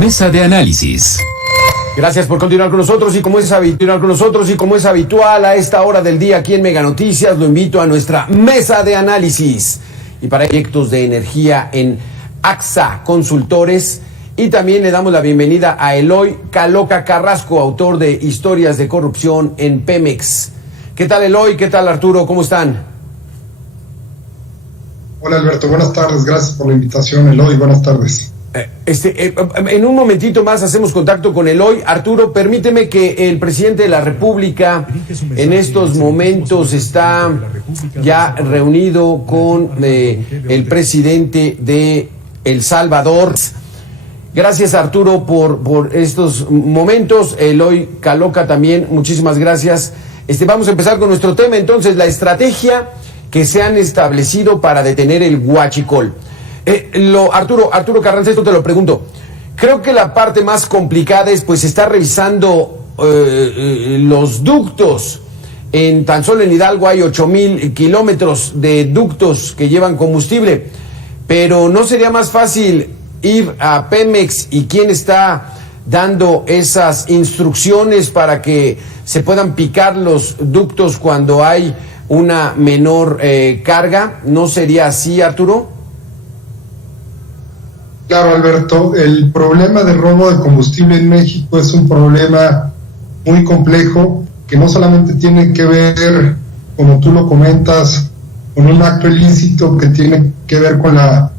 Mesa de análisis. Gracias por continuar con nosotros y como es habitual a esta hora del día aquí en Mega Noticias, lo invito a nuestra mesa de análisis y para proyectos de energía en AXA Consultores, y también le damos la bienvenida a Eloy Caloca Carrasco, autor de Historias de Corrupción en Pemex. ¿Qué tal, Eloy? ¿Qué tal, Arturo? ¿Cómo están? Hola, Alberto, buenas tardes, gracias por la invitación, Eloy, buenas tardes. En un momentito más hacemos contacto con Eloy. Arturo, permíteme que el presidente de la República en estos momentos está ya reunido con el presidente de El Salvador. Gracias, Arturo, por estos momentos. Eloy Caloca también, muchísimas gracias. Vamos a empezar con nuestro tema, entonces, la estrategia que se han establecido para detener el huachicol. Arturo Carranza, esto te lo pregunto. Creo que la parte más complicada es, pues, estar revisando los ductos. Tan solo en Hidalgo hay 8,000 kilómetros de ductos que llevan combustible. Pero ¿no sería más fácil ir a Pemex y quién está dando esas instrucciones para que se puedan picar los ductos cuando hay una menor carga? ¿No sería así, Arturo? Claro, Alberto, el problema de robo de combustible en México es un problema muy complejo que no solamente tiene que ver, como tú lo comentas, con un acto ilícito que tiene que ver con la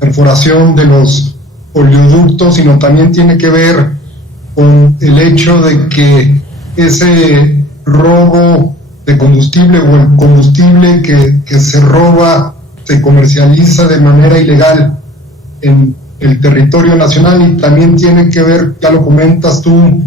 perforación de los oleoductos, sino también tiene que ver con el hecho de que ese robo de combustible o el combustible que se roba se comercializa de manera ilegal en el territorio nacional, y también tiene que ver, ya lo comentas tú,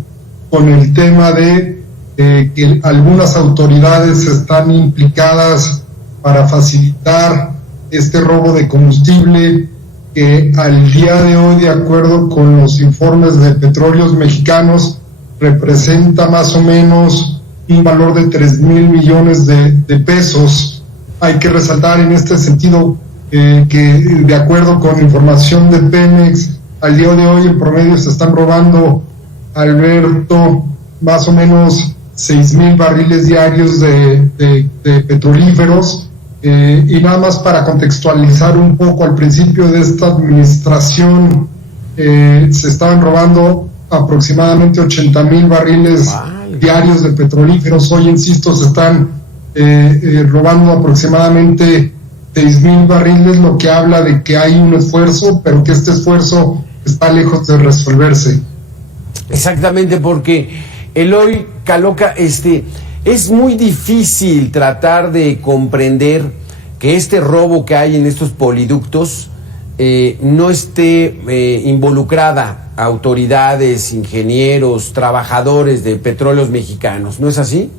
con el tema de que algunas autoridades están implicadas para facilitar este robo de combustible, que al día de hoy, de acuerdo con los informes de Petróleos Mexicanos, representa más o menos un valor de 3,000 millones de pesos. Hay que resaltar en este sentido que, de acuerdo con información de Pemex, al día de hoy en promedio se están robando, Alberto, más o menos 6,000 barriles diarios de petrolíferos. Y nada más para contextualizar un poco, al principio de esta administración se estaban robando aproximadamente 80,000 barriles diarios de petrolíferos. Hoy, insisto, se están robando aproximadamente 6,000 barriles, lo que habla de que hay un esfuerzo, pero que este esfuerzo está lejos de resolverse. Exactamente, porque Eloy Caloca, es muy difícil tratar de comprender que este robo que hay en estos poliductos no esté involucrada autoridades, ingenieros, trabajadores de Petróleos Mexicanos. ¿No es así?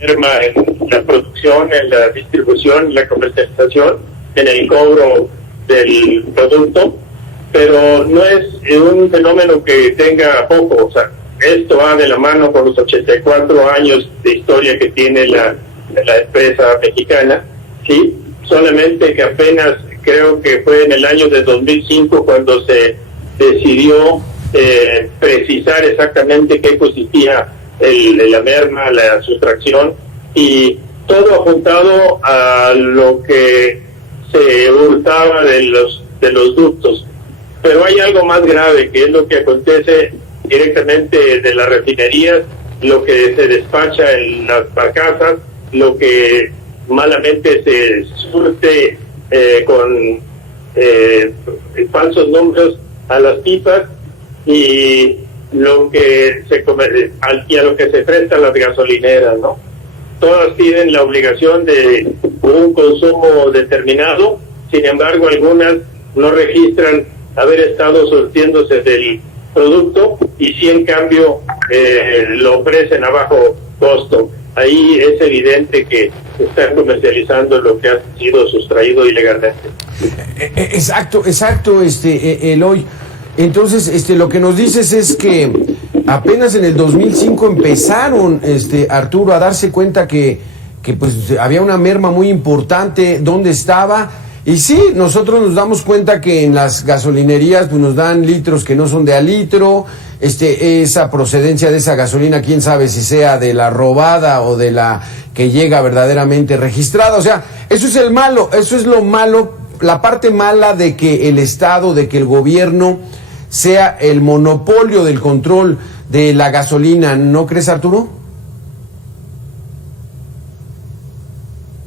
En la producción, en la distribución, en la comercialización, en el cobro del producto, pero no es un fenómeno que tenga poco. O sea, esto va de la mano con los 84 años de historia que tiene la empresa mexicana, ¿sí? Solamente que apenas, creo que fue en el año de 2005 cuando se decidió precisar exactamente qué consistía la merma, la sustracción, y todo apuntado a lo que se hurtaba de los ductos. Pero hay algo más grave, que es lo que acontece directamente de las refinerías, lo que se despacha en las barcazas, lo que malamente se surte con falsos números a las pipas, y lo que y a lo que se presta las gasolineras, ¿no? Todas tienen la obligación de un consumo determinado, sin embargo algunas no registran haber estado surtiéndose del producto, y sí en cambio lo ofrecen a bajo costo. Ahí es evidente que están comercializando lo que ha sido sustraído ilegalmente. Exacto, Eloy. Entonces, lo que nos dices es que apenas en el 2005 empezaron, Arturo, a darse cuenta que pues había una merma muy importante, dónde estaba, Y sí, nosotros nos damos cuenta que en las gasolinerías pues, nos dan litros que no son de a litro, esa procedencia de esa gasolina, quién sabe si sea de la robada o de la que llega verdaderamente registrada. O sea, eso es el malo, eso es lo malo, la parte mala de que el Estado, de que el gobierno sea el monopolio del control de la gasolina, ¿no crees, Arturo?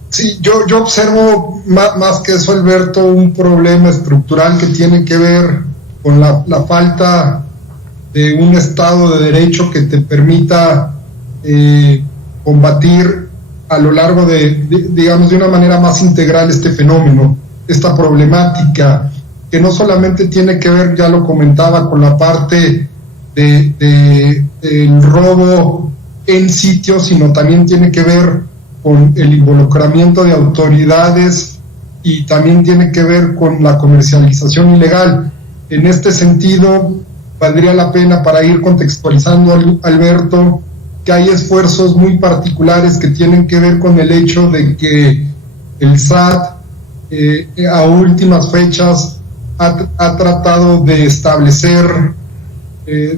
Sí, yo observo más que eso, Alberto, un problema estructural que tiene que ver con la falta de un Estado de Derecho que te permita combatir a lo largo digamos, de una manera más integral este fenómeno, esta problemática, que no solamente tiene que ver, ya lo comentaba, con la parte del robo en sitio, sino también tiene que ver con el involucramiento de autoridades y también tiene que ver con la comercialización ilegal. En este sentido, valdría la pena, para ir contextualizando, Alberto, que hay esfuerzos muy particulares que tienen que ver con el hecho de que el SAT a últimas fechas ha tratado de establecer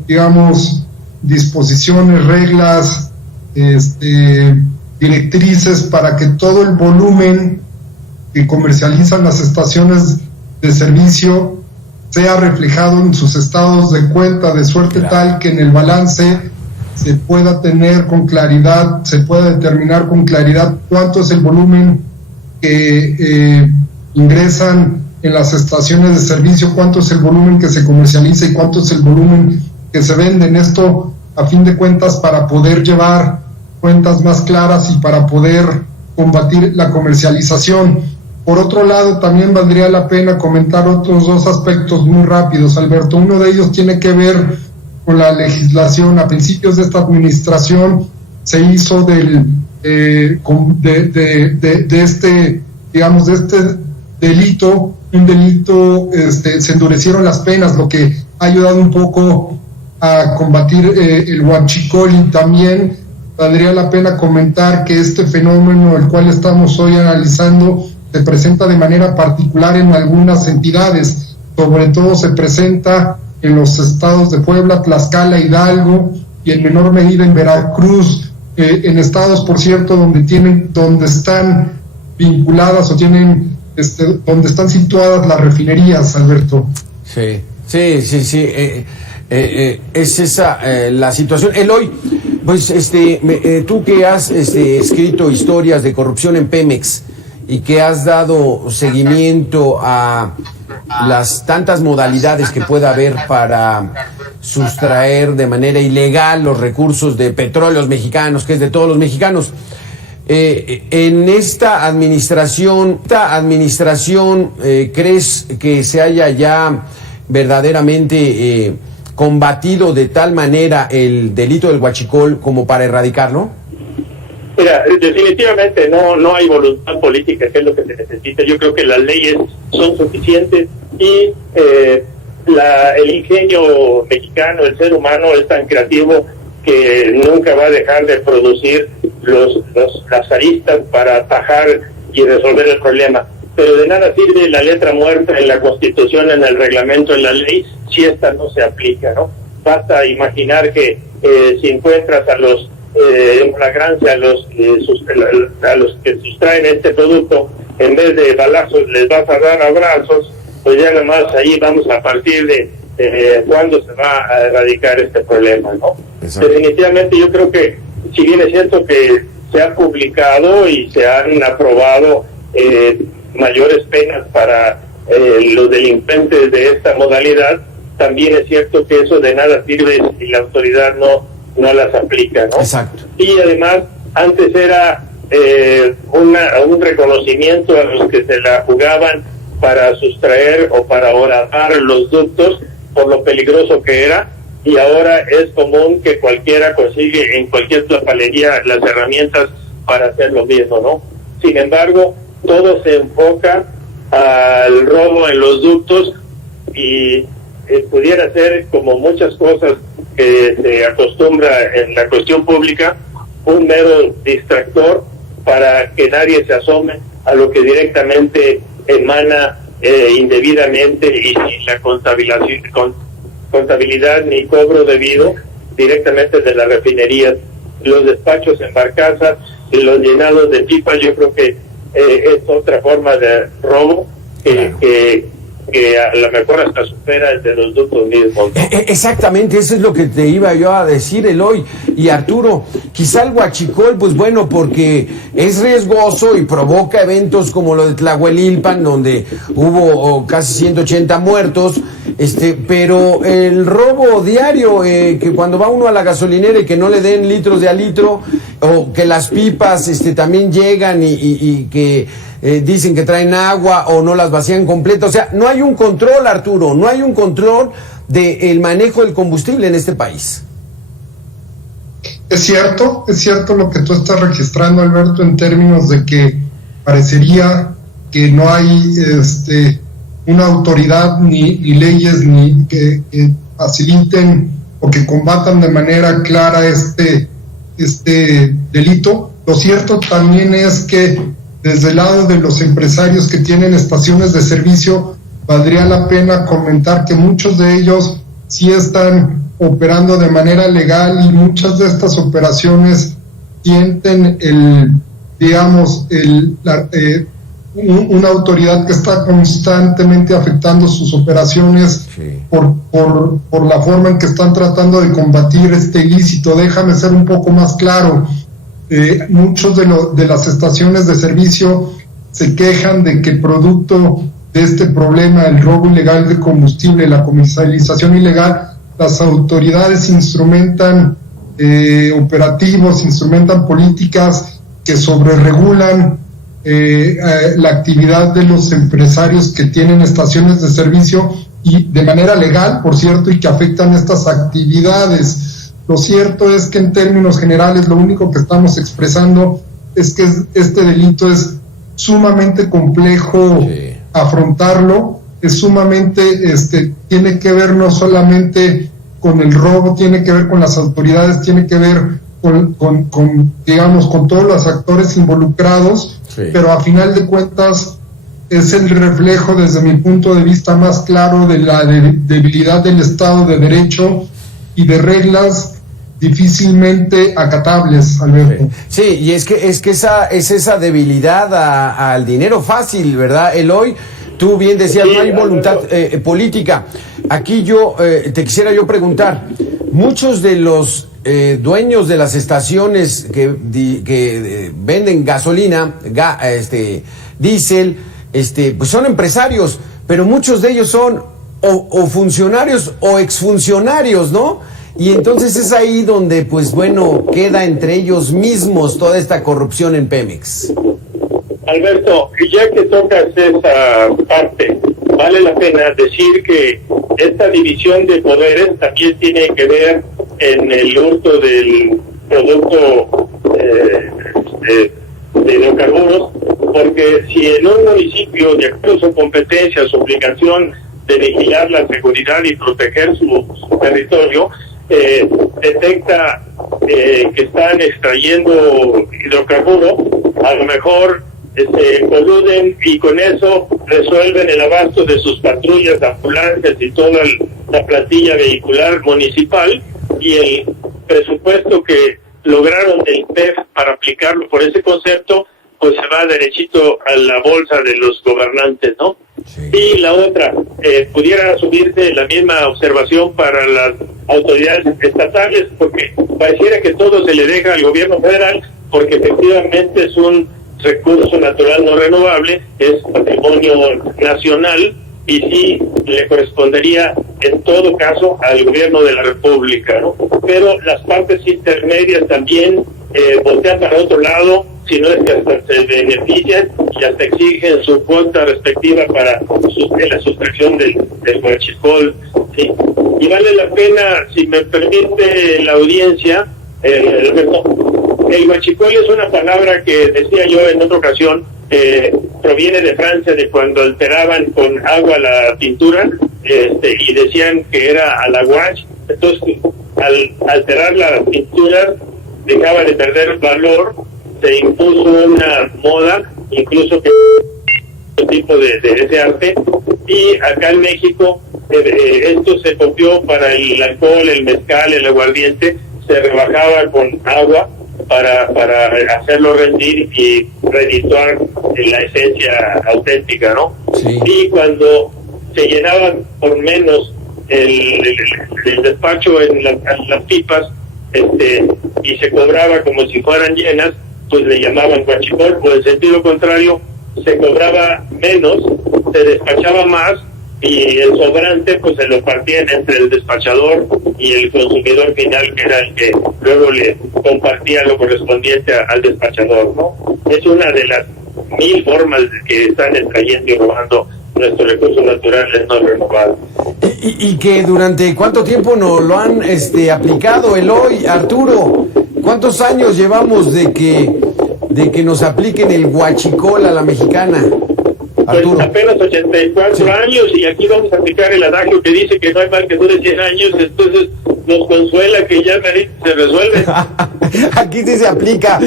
digamos, disposiciones, reglas, directrices para que todo el volumen que comercializan las estaciones de servicio sea reflejado en sus estados de cuenta, de suerte tal que en el balance se pueda tener con claridad, se pueda determinar con claridad cuánto es el volumen que ingresan en las estaciones de servicio, cuánto es el volumen que se comercializa y cuánto es el volumen que se vende. En esto, a fin de cuentas, para poder llevar cuentas más claras y para poder combatir la comercialización. Por otro lado, también valdría la pena comentar otros dos aspectos muy rápidos, Alberto. Uno de ellos tiene que ver con la legislación. A principios de esta administración se hizo de este delito, un delito, se endurecieron las penas, lo que ha ayudado un poco a combatir el huachicol. Y también valdría la pena comentar que este fenómeno, el cual estamos hoy analizando, se presenta de manera particular en algunas entidades, sobre todo se presenta en los estados de Puebla, Tlaxcala, Hidalgo y en menor medida en Veracruz, en estados, por cierto, donde están vinculadas o tienen, donde están situadas las refinerías, Alberto. Sí. Es esa la situación. Eloy, pues tú que has escrito historias de corrupción en Pemex y que has dado seguimiento a las tantas modalidades que pueda haber para sustraer de manera ilegal los recursos de petróleos mexicanos, que es de todos los mexicanos. En esta administración, ¿crees que se haya ya verdaderamente combatido de tal manera el delito del huachicol como para erradicarlo? Mira, definitivamente no hay voluntad política, que es lo que se necesita. Yo creo que las leyes son suficientes y el ingenio mexicano, el ser humano es tan creativo que nunca va a dejar de producir las aristas para atajar y resolver el problema. Pero de nada sirve la letra muerta en la Constitución, en el reglamento, en la ley, si esta no se aplica, ¿no? Basta imaginar que si encuentras a los en flagrancia a los que sustraen este producto, en vez de balazos les vas a dar abrazos, pues ya nada más ahí vamos a partir de cuándo se va a erradicar este problema, ¿no? Exacto. Definitivamente yo creo que, si bien es cierto que se ha publicado y se han aprobado mayores penas para los delincuentes de esta modalidad, también es cierto que eso de nada sirve si la autoridad no las aplica, ¿no? Exacto. Y además, antes era un reconocimiento a los que se la jugaban para sustraer o para horadar los ductos por lo peligroso que era, y ahora es común que cualquiera consigue en cualquier tlapalería las herramientas para hacer lo mismo, ¿no? Sin embargo, todo se enfoca al robo en los ductos y pudiera ser, como muchas cosas que se acostumbra en la cuestión pública, un mero distractor para que nadie se asome a lo que directamente emana indebidamente y sin la contabilidad ni cobro debido directamente de las refinerías. Los despachos en barcazas y los llenados de pipas, yo creo que es otra forma de robo que a lo mejor hasta supera el de los ductos mismos, ¿no? Exactamente, eso es lo que te iba yo a decir, Eloy. Y Arturo, quizá el huachicol, pues bueno, porque es riesgoso y provoca eventos como lo de Tlahuelilpan, donde hubo casi 180 muertos, pero el robo diario, que cuando va uno a la gasolinera y que no le den litros de a litro, o que las pipas también llegan y que dicen que traen agua o no las vacían completa. O sea, no hay un control, Arturo, no hay un control del manejo del combustible en este país. Es cierto lo que tú estás registrando, Alberto, en términos de que parecería que no hay una autoridad ni leyes ni que faciliten o que combatan de manera clara este delito. Lo cierto también es que desde el lado de los empresarios que tienen estaciones de servicio, valdría la pena comentar que muchos de ellos sí están operando de manera legal y muchas de estas operaciones sienten una autoridad que está constantemente afectando sus operaciones, sí, por la forma en que están tratando de combatir este ilícito. Déjame ser un poco más claro. Muchos de las estaciones de servicio se quejan de que producto de este problema, el robo ilegal de combustible, la comercialización ilegal, las autoridades instrumentan operativos, instrumentan políticas que sobreregulan la actividad de los empresarios que tienen estaciones de servicio y de manera legal, por cierto, y que afectan estas actividades. Lo cierto es que en términos generales lo único que estamos expresando es que este delito es sumamente complejo, sí, afrontarlo, es sumamente, tiene que ver no solamente con el robo, tiene que ver con las autoridades, tiene que ver con todos los actores involucrados, sí, pero a final de cuentas es el reflejo desde mi punto de vista más claro de la debilidad del Estado de Derecho y de reglas difícilmente acatables, Alberto. Sí, y es que esa debilidad al dinero fácil, ¿verdad, Eloy? Tú bien decías, sí, no hay voluntad política. Aquí te quisiera yo preguntar, muchos de los dueños de las estaciones que venden gasolina, diésel, pues son empresarios, pero muchos de ellos son o funcionarios o exfuncionarios, ¿no? Y entonces es ahí donde, pues bueno, queda entre ellos mismos toda esta corrupción en Pemex. Alberto, ya que tocas esa parte, vale la pena decir que esta división de poderes también tiene que ver en el hurto del producto de hidrocarburos, porque si en un municipio, de acuerdo a su competencia, su obligación de vigilar la seguridad y proteger su territorio, detecta que están extrayendo hidrocarburos, a lo mejor coluden y con eso resuelven el abasto de sus patrullas, ambulancias y toda la plantilla vehicular municipal, y el presupuesto que lograron del PEF para aplicarlo por ese concepto, pues se va derechito a la bolsa de los gobernantes, ¿no? Sí. Y la otra, pudiera subirse la misma observación para las autoridades estatales, porque pareciera que todo se le deja al gobierno federal, porque efectivamente es un recurso natural no renovable, es patrimonio nacional, y sí le correspondería en todo caso al gobierno de la República, ¿no? Pero las partes intermedias también voltean para otro lado, si no es que hasta se benefician y hasta exigen su cuota respectiva para la sustracción del huachicol, ¿sí? Y vale la pena, si me permite la audiencia, el huachicol es una palabra que decía yo en otra ocasión, proviene de Francia, de cuando alteraban con agua la pintura, y decían que era al aguach. Entonces, al alterar la pintura, dejaba de perder valor, se impuso una moda, incluso que tipo de ese arte. Y acá en México esto se copió para el alcohol, el mezcal, el aguardiente, se rebajaba con agua para hacerlo rendir y redituar la esencia auténtica, ¿no? Sí. Y cuando se llenaban por menos el despacho en las pipas, y se cobraba como si fueran llenas, pues le llamaban huachicol. O en sentido contrario, se cobraba menos, se despachaba más, y el sobrante pues se lo partían entre el despachador y el consumidor final, que era el que luego le compartía lo correspondiente al despachador, ¿no? Es una de las 1000 formas que están extrayendo y robando nuestros recursos naturales no renovables. Y que durante cuánto tiempo no lo han aplicado, Eloy, Arturo. ¿Cuántos años llevamos de que nos apliquen el huachicol a la mexicana? Arturo. Pues apenas 84 años, y aquí vamos a aplicar el adagio que dice que no hay mal que dure 100 años, entonces nos consuela que ya se resuelve. Aquí sí se aplica.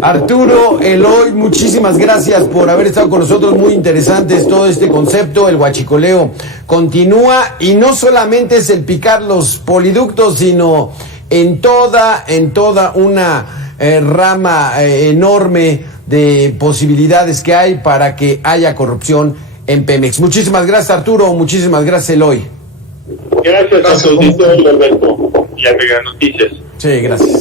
Arturo, Eloy, muchísimas gracias por haber estado con nosotros, muy interesantes todo este concepto. El huachicoleo continúa, y no solamente es el picar los poliductos, sino en toda una rama enorme de posibilidades que hay para que haya corrupción en Pemex. Muchísimas gracias, Arturo, muchísimas gracias, Eloy. Gracias a tu auditorio, Alberto, y a Mega Noticias. Sí, gracias.